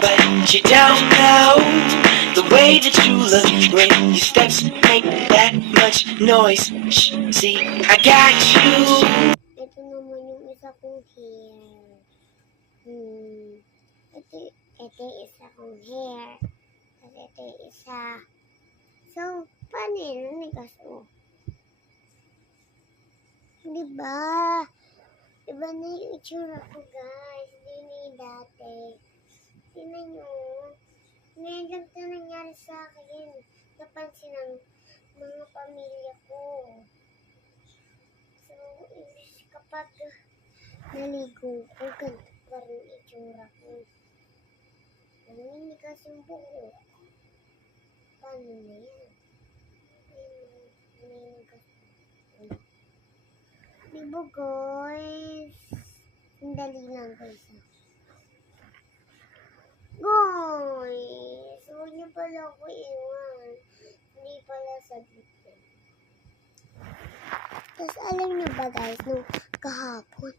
but you don't know the way that you look when your steps make that much noise. Shh, see, I got you. Ito naman yung isa kong hair. Ito yung isa kong hair. Tapos ito yung isa. So, paano yun? Nagaso. Diba? Iba na yung itsura ko, guys. Hindi na yung dati. Tingnan nyo. Ngayon lang ito nangyari sa akin. Napansin ng mga pamilya ko. So, kapag naligo ko, ganito pa rin itsura ko. Naninigas yung buhok. Paano na yan? Naninigas. Diba, guys? Sandali lang, guys. Guys, huwag niyo pala ako iwan. Hindi pala saglit yan. Tapos alam niyo ba, guys, nung kahapon,